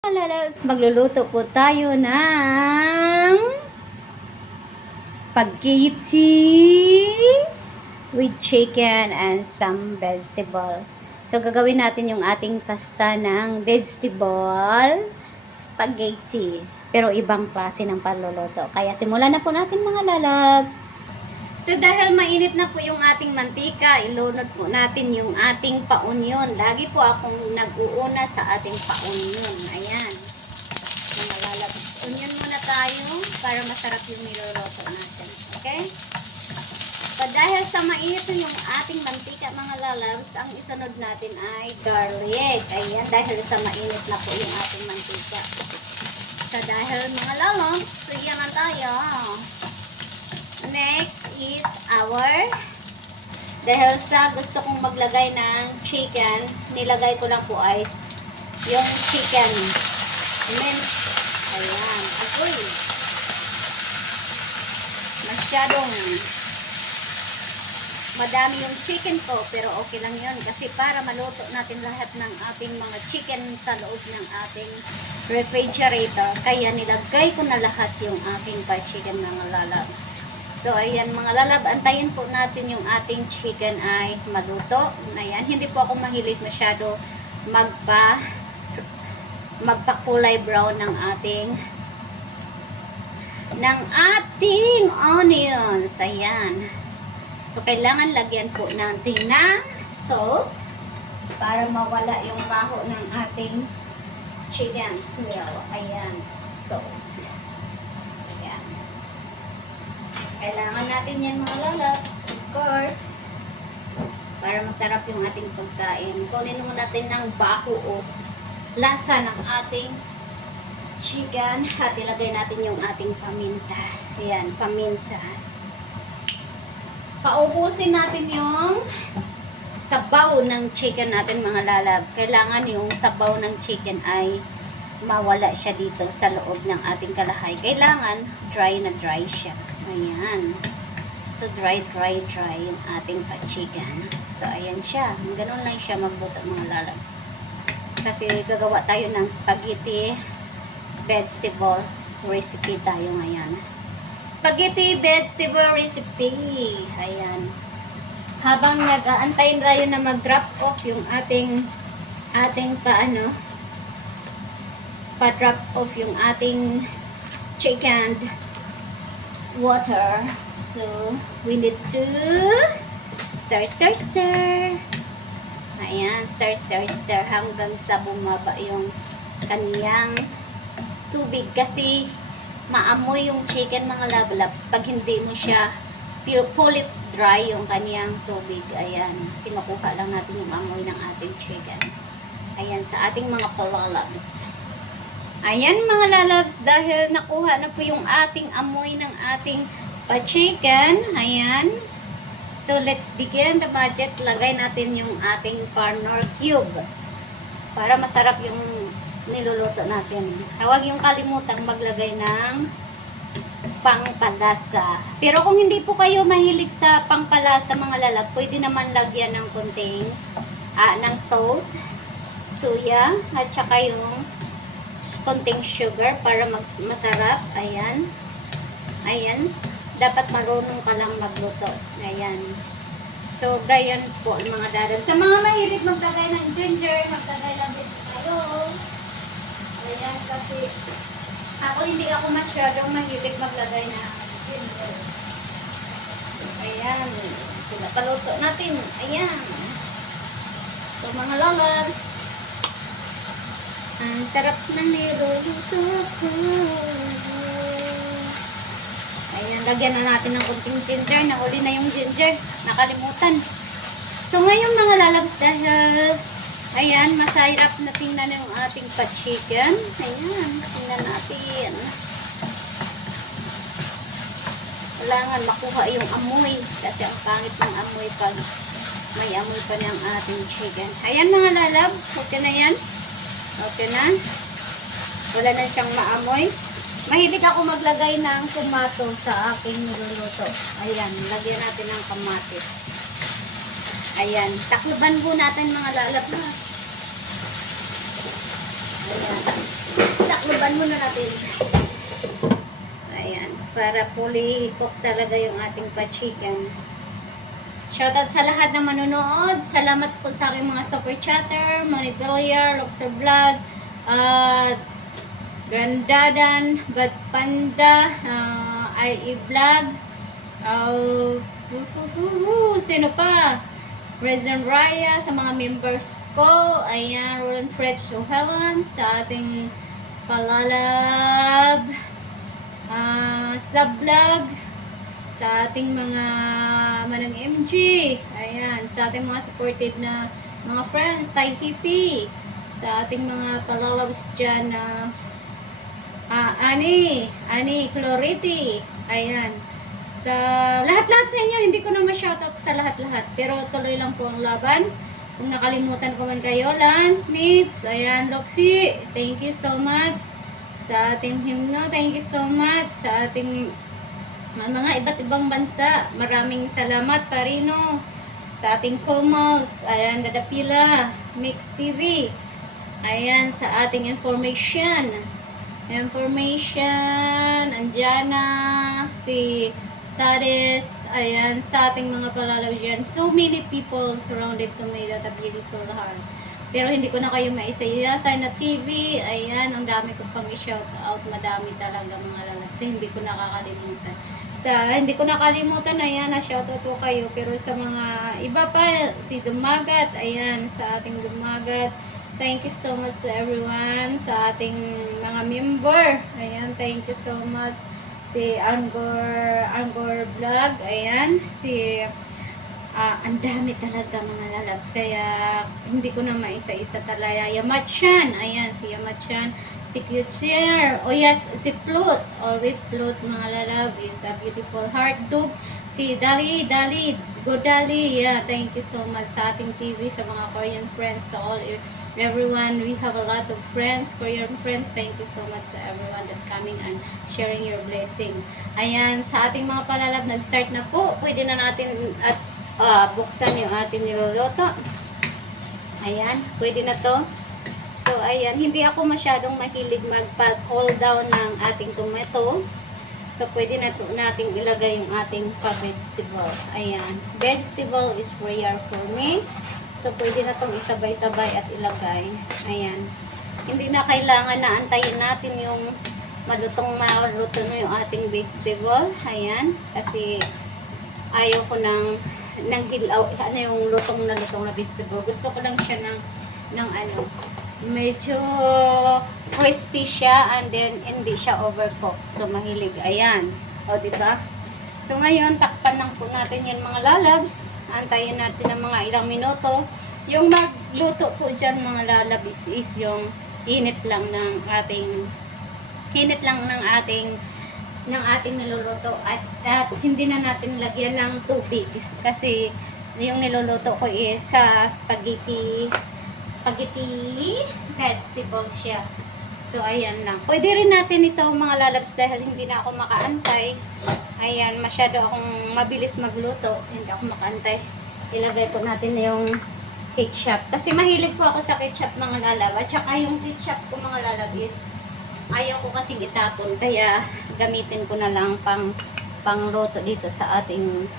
Lalabs, magluluto po tayo ng spaghetti with chicken and some vegetable. So, gagawin natin yung ating pasta ng vegetable spaghetti. Pero ibang klase ng panluluto. Kaya simulan na po natin mga lalabs. So, dahil mainit na po yung ating mantika, ilunod po natin yung ating pa-onion. Lagi po akong nag-uuna sa ating pa-onion. Ayan. Mga lalabs. Onion muna tayo para masarap yung niluluto natin. Okay? So, dahil sa mainit na yung ating mantika, mga lalabs, ang isunod natin ay garlic. Ayan. Dahil sa mainit na po yung ating mantika. So, dahil mga lalabs, yan na tayo. Next is dahil sa gusto kong maglagay ng chicken, nilagay ko lang po ay yung chicken mince. Ayan. Agoy. Masyadong madami yung chicken ko, pero okay lang yun kasi para maluto natin lahat ng ating mga chicken sa loob ng ating refrigerator, kaya nilagay ko na lahat yung ating pa-chicken mga lalab. So, ayan mga lalab, antayin po natin yung ating chicken ay maluto. Ayan, hindi po ako mahilig masyado magpakulay brown ng ating onions. Ayan. So, kailangan lagyan po natin ng salt para mawala yung baho ng ating chicken smell. Ayan, salt. Kailangan natin yan mga lalabs, of course, para masarap yung ating pagkain. Kunin mo natin ng baho o lasa ng ating chicken at ilagay natin yung ating paminta. Ayan, paminta. Paubusin natin yung sabaw ng chicken natin mga lalab. Kailangan yung sabaw ng chicken ay mawala siya dito sa loob ng ating kalahay. Kailangan dry na dry siya. Ayan. So, dry yung ating pa-chicken. So, ayan siya. Ganun lang siya magbuto mga lalabs. Kasi gagawa tayo ng spaghetti vegetable recipe tayo ngayon. Spaghetti vegetable recipe. Ayan. Habang nag-aantay tayo na mag-drop off yung ating pa-drop off yung ating chicken water. So, we need to stir. Ayan, stir hanggang sa bumaba yung kaniyang tubig. Kasi, maamoy yung chicken mga lablabs pag hindi mo siya fully dry yung kaniyang tubig. Ayan, kinukuha lang natin yung amoy ng ating chicken. Ayan, sa ating mga palalabs. Ayan mga lalabs, dahil nakuha na po yung ating amoy ng ating pa-chicken. Ayan. So, let's begin the budget. Lagay natin yung ating Knorr cube para masarap yung niluluto natin. Huwag yung kalimutang maglagay ng pangpalasa. Pero kung hindi po kayo mahilig sa pangpalasa mga lalab, pwede naman lagyan ng konting ng salt, suya, at saka yung konting sugar para masarap. Ayan. Ayan. Dapat marunong ka lang magluto. Ayan. So, gayon po mga dadab. Sa mga mahilig maglagay ng ginger, maglagay lang din tayo. Ayan, kasi hindi ako masyadong mahilig maglagay ng ginger. Ayan. Pinapaluto natin. Ayan. So, mga lalabs, ang sarap ng niluluto ko. Ayan, lagyan na natin ng kunting ginger. Nahuli na yung ginger. Nakalimutan. So, ngayon mga lalabs, dahil, ayan, masarap na tingnan yung ating pa-chicken. Ayan, tingnan natin. Kailangan makuha yung amoy. Kasi ang pangit ng amoy pag may amoy pa ng ating chicken. Ayan mga lalab, okay na yan. Okay na. Wala na siyang maamoy. Mahilig ako maglagay ng tomato sa aking niluluto. Ayan, lagyan natin ng kamatis. Ayan, takluban po natin mga lalab na. Ayan. Takpan muna natin. Ayan, para fully cook talaga yung ating pa-chicken. Shoutout sa lahat na manonood. Salamat po sa aking mga super chatter, Manibelia, Luxor Vlog, Grandadan, Bad Panda, IE Vlog, sino pa? Rezen Raya, sa mga members ko. Ayan, Roland Fretch O'Helen, sa ating Palalab, Slab Vlog, sa ating mga Manang MG, ayan, sa ating mga supported na mga friends, Thai Hippie, sa ating mga palalabs dyan na Ani, Clarity, ayan, sa lahat-lahat sa inyo, hindi ko na ma-shoutout sa lahat-lahat, pero tuloy lang po ang laban. Kung nakalimutan ko man kayo, Lance, Meets, ayan, Loxy, thank you so much. Sa ating himno, thank you so much. Sa ating mga iba't ibang bansa, maraming salamat, Parino. Sa ating Comals, ayan, Dadapila, Mix TV, ayan, sa ating information, Andiana, si Sades, ayan, sa ating mga palalaw dyan. So many people surrounded to me that a beautiful heart. Pero hindi ko na kayo maisa-isa. Sana TV, ayan, ang dami ko pang i-shout out. Madami talaga mga lalabs. Hindi ko nakakalimutan. Hindi ko nakalimutan, ayan, na-shoutout ko kayo. Pero sa mga iba pa, si Dumagat, ayan, sa ating Dumagat. Thank you so much to everyone. Sa ating mga member, ayan, thank you so much. Si Angor Vlog, ayan, ang dami talaga mga lalabs, kaya hindi ko na maisa-isa talaga. Yamachan, ayan, si Yamachan, si Future, oh yes, si Plut, always Plut mga lalab, is a beautiful heart. Dug, si Dali, Godali, yeah, thank you so much sa ating TV, sa mga Korean friends, to all, everyone, we have a lot of friends, Korean friends, thank you so much sa everyone that coming and sharing your blessing. Ayan, sa ating mga palalab, nag-start na po, pwede na natin at buksan yung ating niluluto. Ayan, pwede na to. So, ayan, hindi ako masyadong mahilig magpa-cool down ng ating tomato. So, pwede na to nating ilagay yung ating pa-vegetable. Ayan, vegetable is rare for me. So, pwede na tong isabay-sabay at ilagay. Ayan, hindi na kailangan na antayin natin yung maluto na yung ating vegetable. Ayan, kasi ayaw ko ng hilaw, ano yung lutong na vegetable. Gusto ko lang siya ng ano, medyo crispy siya and then hindi siya overcooked. So, mahilig. Ayan. O, diba? So, ngayon, takpan lang po natin yan mga lalabs. Antayin natin ng mga ilang minuto. Yung magluto po dyan mga lalabs is yung init lang ng ating niluluto at hindi na natin lagyan ng tubig kasi yung niluluto ko is spaghetti vegetable siya. So ayan lang. Pwede rin natin ito mga lalabs dahil hindi na ako makaantay. Ayan, masyado akong mabilis magluto. Hindi ako makaantay. Ilagay po natin yung ketchup. Kasi mahilig po ako sa ketchup mga lalab. At saka yung ketchup ko mga lalab is ayaw ko kasing itapon, kaya gamitin ko na lang pangluto dito sa ating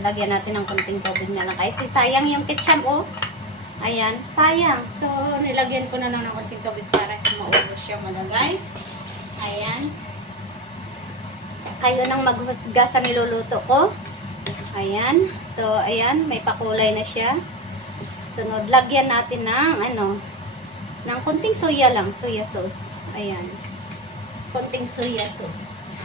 lagyan natin ng konting tubig na lang kasi sayang yung ketchup, oh. Ayan, sayang. So nilagyan ko na lang ng konting tubig para maubos siya malagay. Ayan. Kayo nang maghusga sa niluluto ko. Ayan. So ayan, may pakulay na siya. Sunod, lagyan natin ng konting soya lang, soya sauce. Ayan. Konting soya sauce.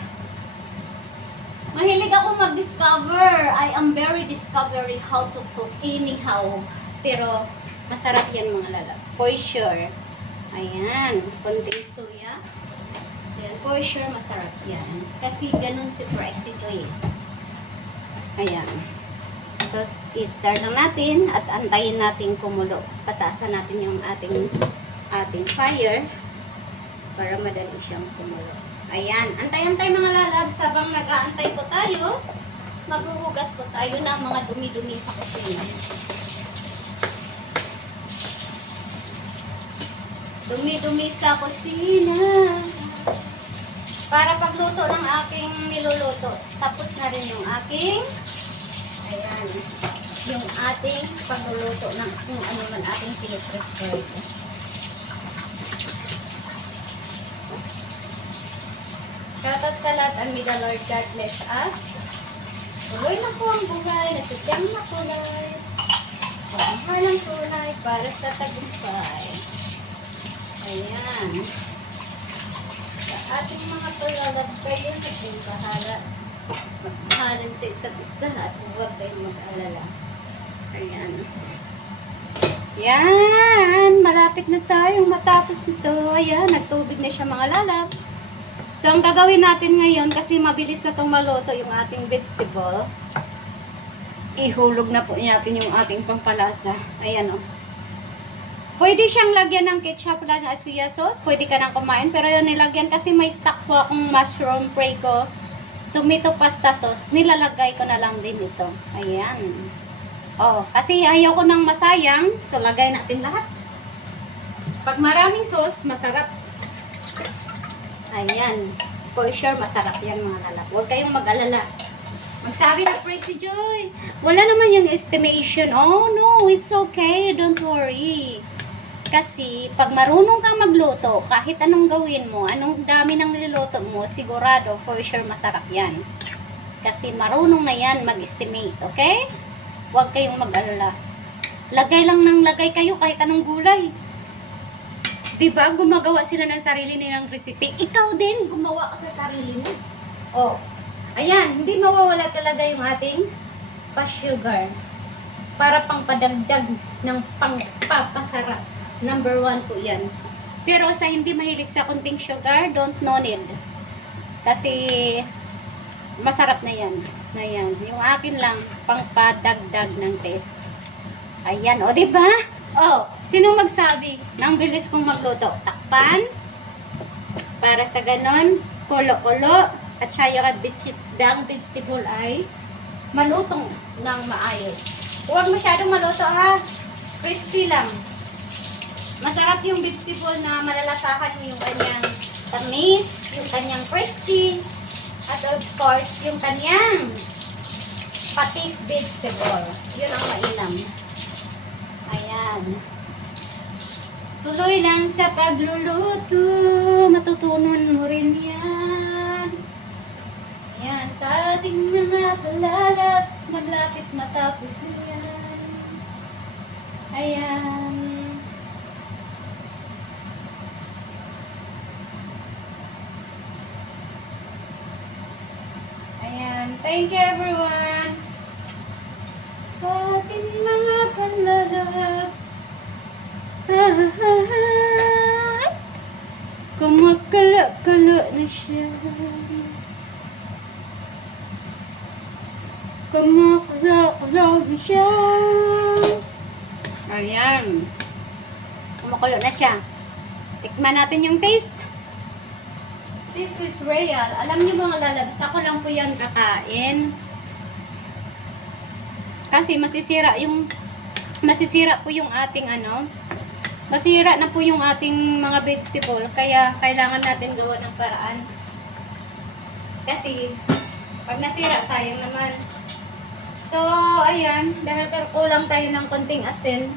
Mahilig ako mag-discover. I am very discovery how to cook anyhow. Pero masarap yan mga lalab. For sure. Ayan. Konting soya. Ayan. For sure masarap yan. Kasi ganun si Prexy Joy. Ayan. So, i-stir lang natin at antayin natin kumulo. Patasan natin yung ating fire para madali siyang kumulo. Ayan. Antay-antay mga lalabs. Habang nag-aantay po tayo, maghuhugas po tayo ng mga dumi-dumi sa kusina. Dumi-dumi sa kusina. Para pagluto ng aking niluluto. Tapos na rin yung aking, ayan, yung ating pagluluto ng kung ano man ating piniprepare. Shoutout sa lahat and may the Lord God bless us. Tuloy na po ang buhay, nasityang na kulay. Mahal ang tunay para sa tagumpay. Ayan. Sa ating mga palalab kayo, natin bahala. Magmahalan sa isa't isa at huwag kayong mag-alala. Ayan. Yan! Malapit na tayong matapos nito. Ayan, nagtubig na siya mga lalab. So, ang gagawin natin ngayon, kasi mabilis na itong maluto yung ating vegetable, ihulog na po natin yung ating pampalasa. Ayan o. Pwede siyang lagyan ng ketchup at soya sauce. Pwede ka nang kumain. Pero yun nilagyan kasi may stock po akong mushroom prego, tomato pasta sauce. Nilalagay ko na lang din ito. Ayan. Oh, kasi ayaw ko nang masayang. So, lagay natin lahat. Pag maraming sauce, masarap. Ayan. For sure, masarap yan mga lalak. Huwag kayong mag-alala. Magsabi na, pray si Joy. Wala naman yung estimation. Oh, no. It's okay. Don't worry. Kasi, pag marunong kang magluto, kahit anong gawin mo, anong dami ng niluluto mo, sigurado, for sure, masarap yan. Kasi, marunong na yan mag-estimate. Okay? Huwag kayong mag-alala. Lagay lang ng lagay kayo kahit anong gulay. Diba, gumagawa sila ng sarili nilang recipe. Ikaw din, gumawa ka sa sarili mo. Oh, ayan, hindi mawawala talaga yung ating pa-sugar. Para pang padagdag ng pangpapasarap. Number 1 po yan. Pero sa hindi mahilig sa kunting sugar, don't no need. Kasi, masarap na yan. Ayan, yung akin lang, pangpadagdag ng taste. Ayan, o diba? Oh, sino magsabi ng bilis kong magluto? Takpan. Para sa ganon, kulo-kulo. At siya yung vegetable ay malutong ng maayos. Huwag masyadong maluto ha. Crispy lang. Masarap yung vegetable na malalasahan mo yung kanyang tamis, yung kanyang crispy, at of course, yung kanyang patis vegetable. Yun ang mainam. Ayan. Tuloy lang sa pagluluto. Matutunan mo rin yan. Ayan. Sa ating mga palalabs, maglapit matapos na yan. Ayan. Ayan. Thank you everyone. Sa ating mga palalabs. Kumakala-kala na siya. Kumakala-kala na siya. Ayan. Kumukulo na siya. Tikman natin yung taste. This is real. Alam niyo mga lalabs, ako lang po yan kakain. Kasi masisira po yung ating masira na po yung ating mga vegetable, kaya kailangan natin gawa ng paraan. Kasi pag nasira, sayang naman. So, ayan, dahil kulang tayo ng konting asin,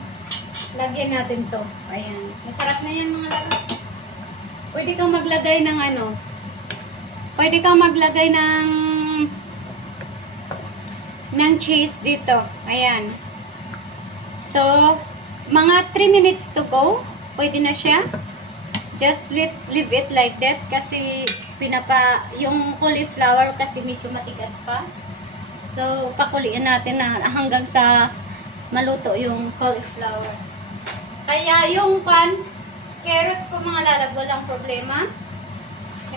lagyan natin to. Ayan, masarap na yan mga lalabs. Pwede kang maglagay ng ng cheese dito. Ayan. So, mga 3 minutes to go. Pwede na siya. Just leave it like that kasi yung cauliflower kasi medyo matigas pa. So, pakuliin natin na hanggang sa maluto yung cauliflower. Kaya yung carrots po mga lalab, walang problema.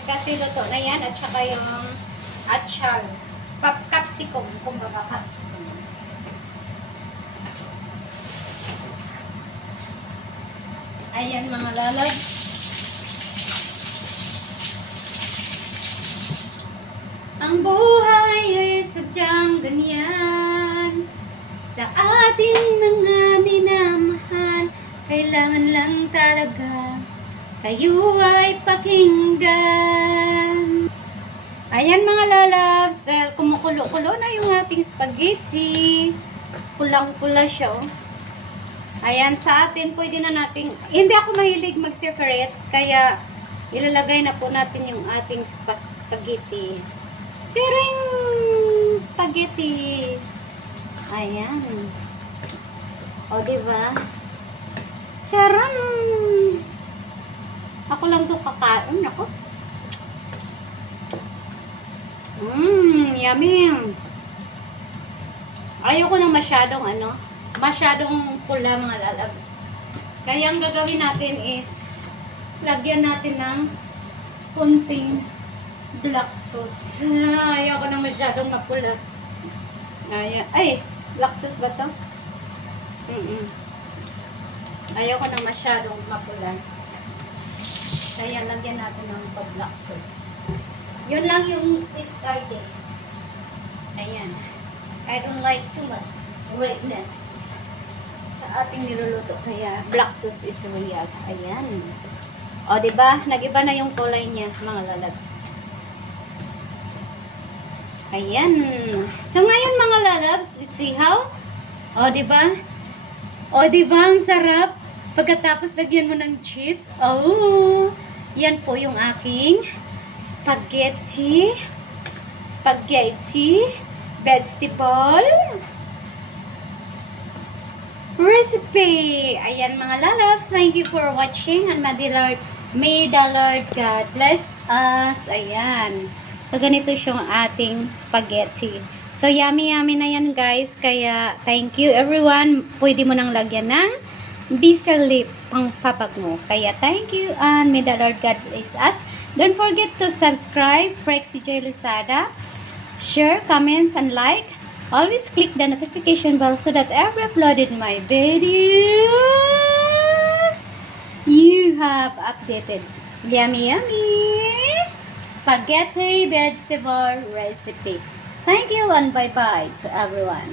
Kasi luto na yan at saka yung atchar. Capsicum, kumbaga capsicum. Ayan mga lalab. Ang buhay ay sadyang ganyan. Sa ating mga minamahal, kailangan lang talaga kayo ay pakinggan. Ayan mga lalabs, dahil kumukulo-kulo na yung ating spaghetti. Pulang-pula siya, oh. Ayan, sa atin, pwede na natin, hindi ako mahilig mag-separate, kaya ilalagay na po natin yung ating spaghetti. Chiring! Spaghetti! Ayan. O, diba? Charan! Ako lang to kakain. Ako. Yummy! Ayoko nang masyadong pula mga lalab. Kaya ang gagawin natin is lagyan natin ng kunting black sauce. Ayoko nang masyadong mapula. Ayan. Ay, black sauce ba to? Ayoko nang masyadong mapula. Kaya lagyan natin ng black sauce. Yun lang yung discarded. Ayan. I don't like too much redness sa ating niluluto, kaya black sauce is real. Ayan. O, diba? Nag-iba na yung kulay niya, mga lalabs. Ayan. So, ngayon, mga lalabs, let's see how? O, diba? O, diba? Ang sarap. Pagkatapos, lagyan mo ng cheese. Oh! Yan po yung aking spaghetti vegetable recipe. Ayan mga lalab, thank you for watching, and may the Lord God bless us. Ayan. So ganito yung ating spaghetti. So yummy na yan guys. Kaya thank you everyone. Pwede mo nang lagyan ng basil leaf pang pabango. Kaya thank you, and may the Lord God bless us. Don't forget to subscribe Frexy Joy Lizada. Share, comments, and like. Always click the notification bell so that every uploaded my videos you have updated. Yummy spaghetti vegetable recipe. Thank you and bye-bye to everyone.